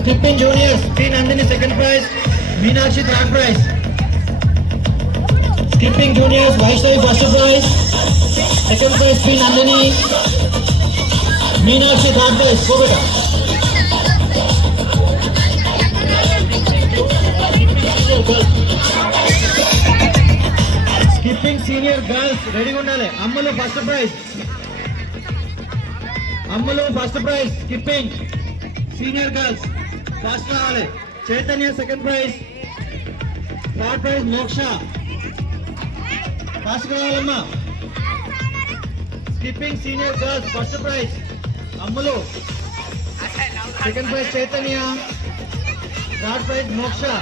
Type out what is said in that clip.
Skipping juniors, P. Nandini second prize, Meenakshi third prize. Skipping juniors, Vaishnavi first prize, second prize P. Nandini, Meenakshi third prize. Go beta. Skipping senior girls, ready undale. Ammalu first prize. Ammalu first prize, skipping senior girls. First రావాలి. Chaitanya second prize. Third prize Moksha. First రావాలమ్మా. Skipping senior girls first prize. Ammalu. Second prize Chaitanya. Third prize Moksha.